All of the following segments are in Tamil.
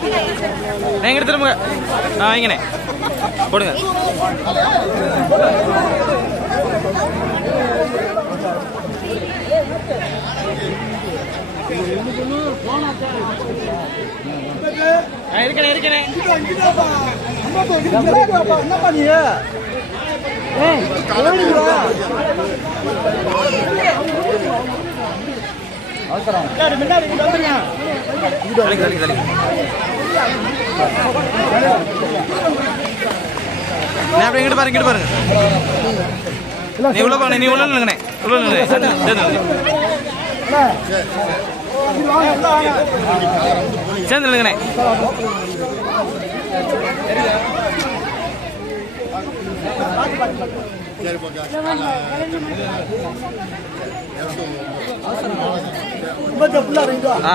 நான் இங்கே திரும்புங்க ஆ வைங்கண்ணே போடுங்க. ஆ இருக்கண்ணே இருக்கண்ணே என்னப்பா நீ ஏய் ஓடிடுவா அவசரம் முன்னாடி இங்க வந்துருங்க அப்படியே இங்கிட்டு பாருங்க இங்கிட்டு பாருங்க நீ உள்ள பாருங்க நீ உள்ள நில்லுங்கண்ணே உள்ள நில்லுங்க சேர்ந்து சேர்ந்து நில்லுங்க. சேர்ந்து நில்லுங்கண்ணே ஆ.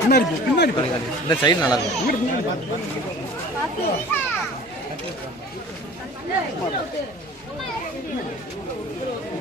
பின்னாடி பின்னாடி போ. இந்த சைடு நல்லா இருக்கும் you.